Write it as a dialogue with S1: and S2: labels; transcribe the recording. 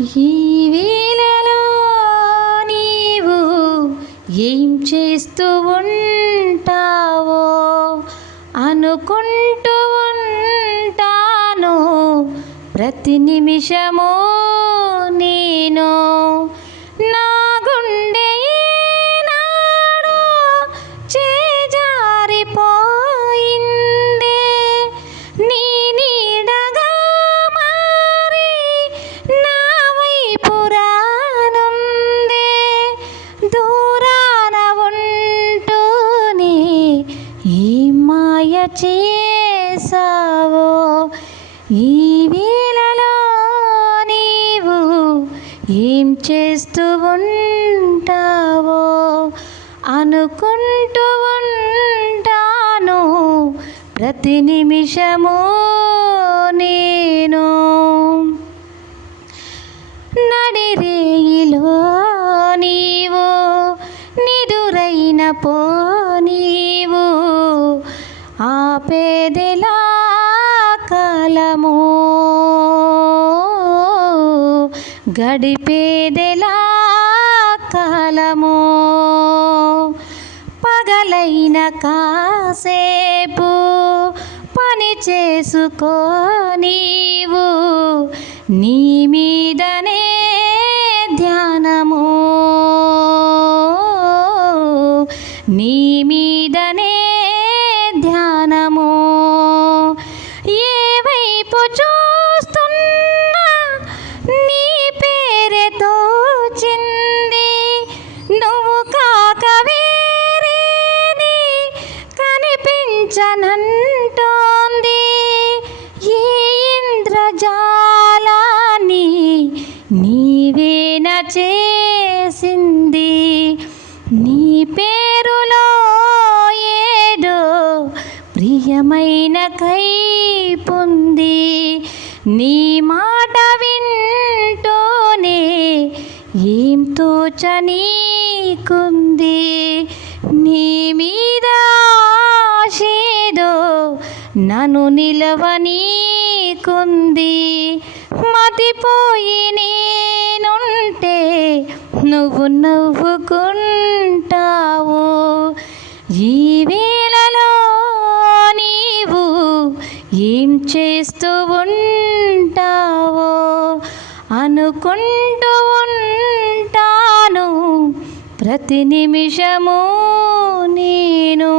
S1: ఈ వేళలో నీవు ఏం చేస్తూ ఉంటావో అనుకుంటూ ఉంటాను. ప్రతి నిమిషము నేను చేసావో ఈ వేళలో నీవు ఏం చేస్తూ ఉంటావో? అనుకుంటూ ఉంటాను ప్రతి నిమిషము నేను. నడిరేయిలో నీవు నిదురైన పో ఆపేదెలా కాలము? గడిపేదెలా కాలము? పగలైన కాసేపు పని చేసుకో నీవు. నీ మీదనే ధ్యానము? నీ చూస్తున్నా నీ పేరే తోచింది. నువ్వు కాక వేరేది కనిపించనంటోంది. ఈ ఇంద్రజాలాన్ని నీవేన చేసింది నీ పేరులో ఏదో ప్రియమైన కై నీ మాట వింటూనే ఏం తోచనీకుంది నీ మీద ఆశేదో నన్ను నిలవనీకుంది మతిపోయి నేనుంటే నువ్వు నవ్వుకుంటావు. ఈ వేళలో నీవు ఏం చేస్తూ ఉంటావో అనుకుంటూ ఉంటాను. ప్రతి నిమిషము నేను